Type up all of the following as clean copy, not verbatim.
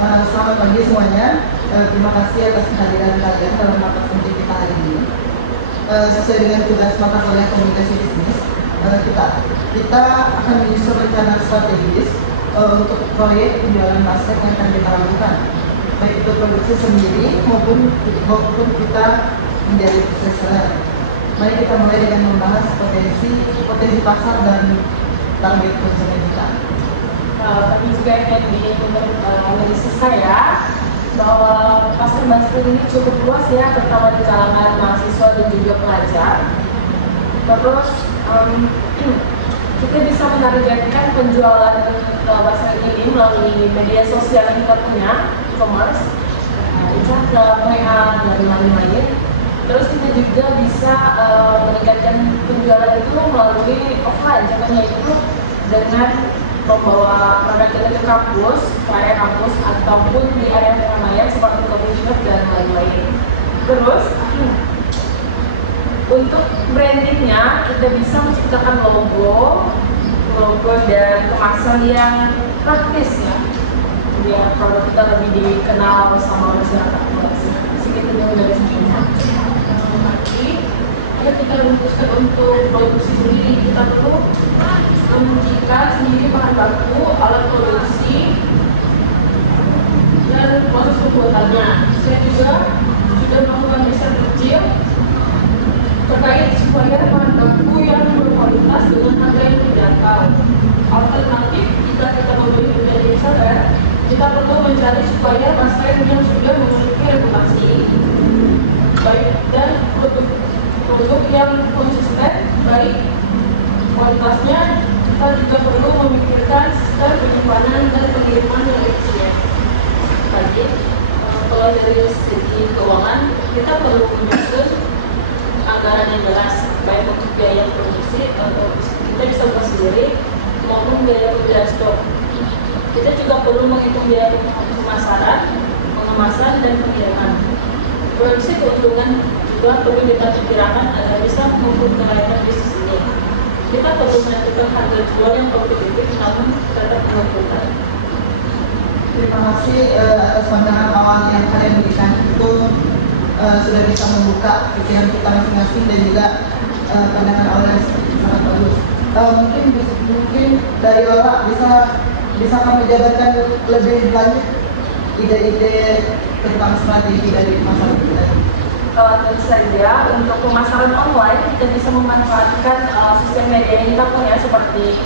Selamat pagi semuanya. Terima kasih atas kehadiran kalian dalam rapat penting kita hari ini. Sesuai dengan tugas mata kuliah komunikasi bisnis, kita akan menyusun rencana strategis untuk proyek penjualan masker yang akan kita lakukan, baik itu produksi sendiri maupun kita menjadi reseller. Mari kita mulai dengan membahas potensi pasar dan target konsumen kita. Tadi juga yang menganalisis saya bahwa pasar masker ini cukup luas ya, terutama di kalangan mahasiswa dan juga pelajar. Terus kita bisa menargetkan penjualan masker ini melalui media sosial yang kita punya, e-commerce, Instagram, WA, dan lain-lain. Terus kita juga bisa meningkatkan penjualan itu melalui offline, contohnya itu dengan membawa produk kita ke kampus, ke area kampus, ataupun di area keramaian seperti coffee shop dan lain-lain. Terus untuk brandingnya kita bisa menciptakan logo dan kemasan yang praktis ya, biar produk kita lebih dikenal sama masyarakat luas. Sedikit dari sini. Kita memutuskan untuk produksi sendiri, kita perlu mengujikan sendiri bahan baku, alat produksi, dan proses pembuatannya. Saya juga sudah melakukan riset kecil terkait supaya bahan baku yang berkualitas dengan harga yang terjangkau. Alternatif, jika kita membeli menjadi reseller, kita perlu mencari supaya masker yang sudah memiliki reputasi baik dan produk yang konsisten baik kualitasnya. Kita juga perlu memikirkan sistem penyimpanan dan pengiriman yang efisien. Tadi kalau dari segi keuangan kita perlu menyusun anggaran yang jelas baik untuk biaya produksi atau kita bisa buat sendiri maupun biaya pembelian stok. Kita juga perlu menghitung biaya pemasaran, pengemasan dan pengiriman. Produksi keuntungan juga perlu kita perkirakan agar bisa memperkirakan bisnis ini. Kita perlu menentukan harga jual yang kompetitif namun tetap menguntungkan. Terima kasih atas pandangan awal yang kalian berikan, itu sudah bisa membuka pikiran kita masing-masing dan juga pandangan awal yang sangat bagus. Mungkin dari Lola bisa kami jabarkan lebih lanjut ide-ide tentang strategi dari pasar kita. Tentu saja untuk pemasaran online kita bisa memanfaatkan sosial media yang kita punya seperti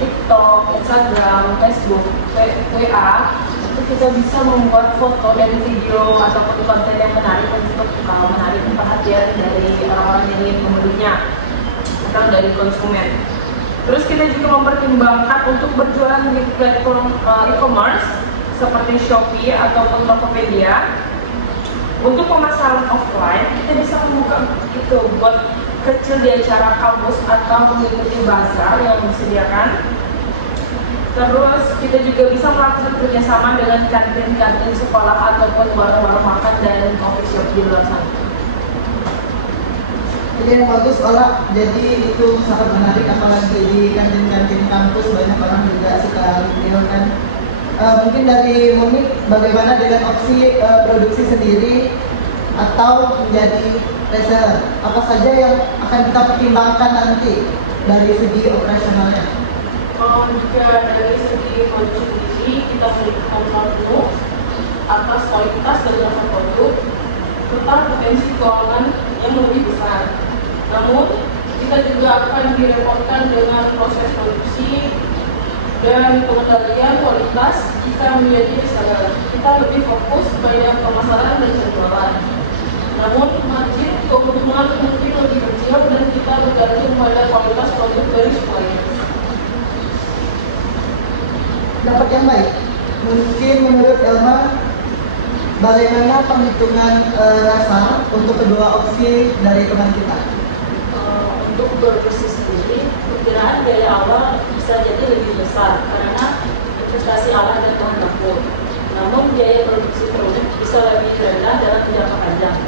TikTok, Instagram, Facebook, WA. Itu kita bisa membuat foto dan video ataupun konten yang menarik untuk menarik perhatian dari orang-orang yang ingin membelinya atau dari konsumen. Terus kita juga mempertimbangkan untuk berjualan di platform e-commerce seperti Shopee ataupun Tokopedia. Untuk pemasaran offline, kita bisa membuka itu buat kecil di acara kampus atau mengikuti bazar yang disediakan. Terus kita juga bisa melakukan kerjasama dengan kantin-kantin sekolah ataupun warung-warung makan dan coffee shop di luar sana. Jadi yang bagus Ola, jadi itu sangat menarik, apalagi di kantin-kantin kampus banyak orang juga suka review kan. Mungkin dari Monik, bagaimana dengan opsi produksi sendiri atau menjadi reseller? Apa saja yang akan kita pertimbangkan nanti dari segi operasionalnya? Jika dari segi produksi sendiri, kita memiliki kontrol penuh atas kualitas dan rasa produk, serta potensi keuangan yang lebih besar. Namun, kita juga akan direpotkan dengan proses produksi dan pengendalian kualitas. Jika menjadi reseller, kita lebih fokus pada pemasaran dan penjualan. Namun, margin keuntungan mungkin lebih kecil dan kita bergantung pada kualitas produk dari supplier. Dapat yang baik. Mungkin menurut Elma, bagaimana perhitungan dasar untuk kedua opsi dari teman kita? Untuk produksi sendiri, perkiraan biaya awal bisa jadi lebih besar karena investasi alat dan bahan baku. Namun biaya produksi produk bisa lebih rendah dalam jangka panjang.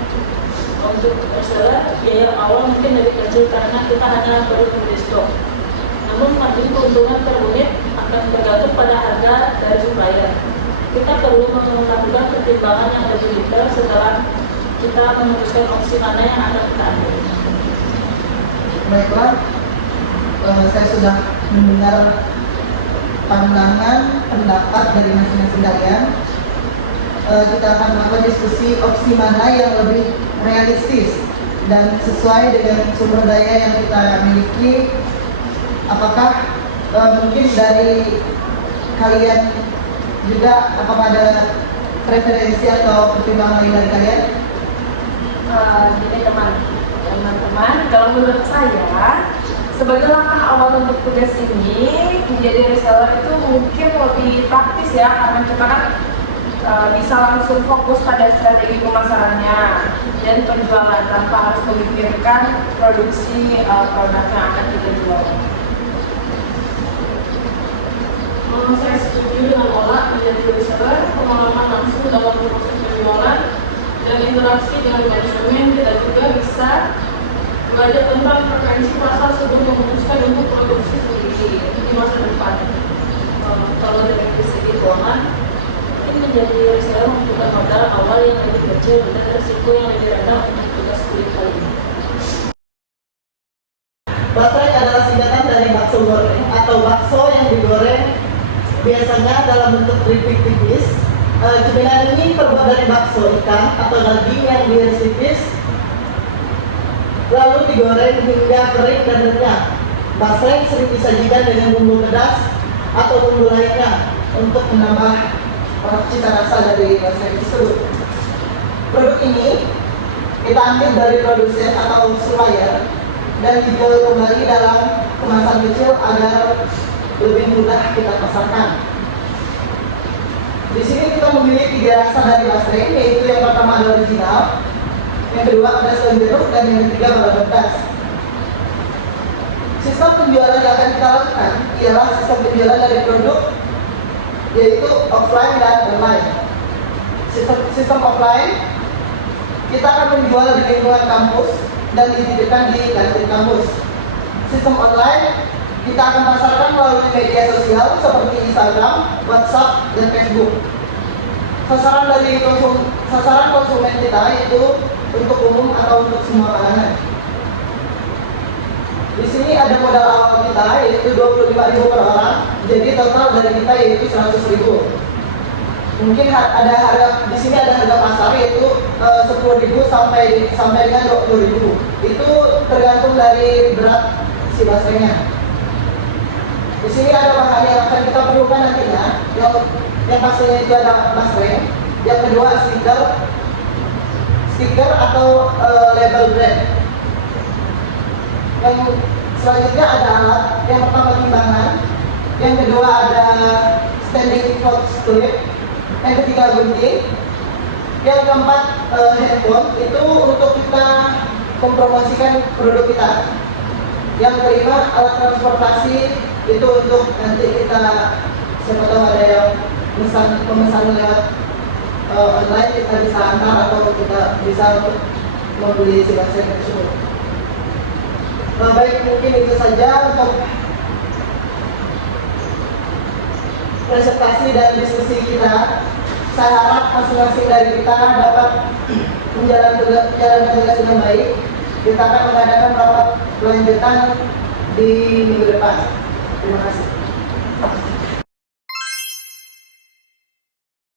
Untuk reseller, biaya awal mungkin lebih kecil karena kita hanya perlu membeli stok. Namun margin keuntungan per unit akan bergantung pada harga dari supplier. kita perlu melakukan pertimbangan yang lebih detail setelah kita memutuskan opsi mana yang akan kita ambil. Baiklah, saya sudah mendengar pandangan, pendapat dari masing-masing kalian. Kita akan melakukan diskusi opsi mana yang lebih realistis dan sesuai dengan sumber daya yang kita miliki. Apakah mungkin dari kalian juga, apakah ada preferensi atau pertimbangan lain dari kalian? Jadi teman-teman, kalau menurut saya sebagai langkah awal untuk tugas ini menjadi reseller itu mungkin lebih praktis ya, karena kita kan bisa langsung fokus pada strategi pemasarannya dan penjualan tanpa harus memikirkan produksi produk yang akan kita jual. Saya setuju dengan Ola menjadi reseller, pengalaman langsung dalam proses penjualan dan interaksi dengan manajemen. Kita juga bisa belajar tentang frekuensi pasar sebelum memutuskan untuk produksi sendiri di masa depan. Kalau dari segi keuangan, ini menjadi reseller membutuhkan modal awal yang lebih kecil dan risiko yang lebih rendah untuk tugas kulit kali ini. Basreng adalah singkatan dari bakso goreng atau bakso yang digoreng biasanya dalam bentuk keripik tipis. Cemilan ini terbuat dari bakso ikan atau daging yang diiris tipis lalu digoreng hingga kering dan renyah. Basreng sering disajikan dengan bumbu pedas atau bumbu lainnya untuk menambah cita rasa dari basreng tersebut. Produk ini kita ambil dari produsen atau supplier dan dijual kembali dalam kemasan kecil agar lebih mudah kita pasarkan. Di sini kita memilih 3 rasa dari basreng, yaitu yang pertama ada original, yang kedua pedas dan jeruk, dan yang ketiga balado pedas. Sistem penjualan yang akan kita lakukan ialah sistem penjualan dari produk, yaitu offline dan online. Sistem offline, kita akan menjual di lingkungan kampus dan dititipkan di kantin kampus. Sistem online, kita akan pasarkan melalui media sosial seperti Instagram, WhatsApp, dan Facebook. Sasaran konsumen kita itu untuk umum atau untuk semua kalangan. Di sini ada modal awal kita yaitu 25.000 per orang, jadi total dari kita yaitu 100.000. Mungkin ada harga di sini ada harga pasar yaitu 10.000 sampai dengan 20.000. Itu tergantung dari berat si basrengnya. Di sini ada bahan yang akan kita perlukan nantinya, yang pastinya itu ada basreng, yang kedua stiker atau label brand. Yang selanjutnya ada alat, yang pertama timbangan, yang kedua ada standing foot strip, yang ketiga gunting, yang keempat handphone itu untuk kita mempromosikan produk kita. Yang kelima alat transportasi itu untuk nanti kita siapa tahu ada yang pemesan lewat online, kita bisa antar atau kita bisa untuk membeli si basreng tersebut. Baik, mungkin itu saja untuk presentasi dan diskusi kita. Saya harap masing-masing dari kita dapat menjalankan tugas dengan baik. Kita akan mengadakan rapat lanjutan di minggu depan. Terima kasih.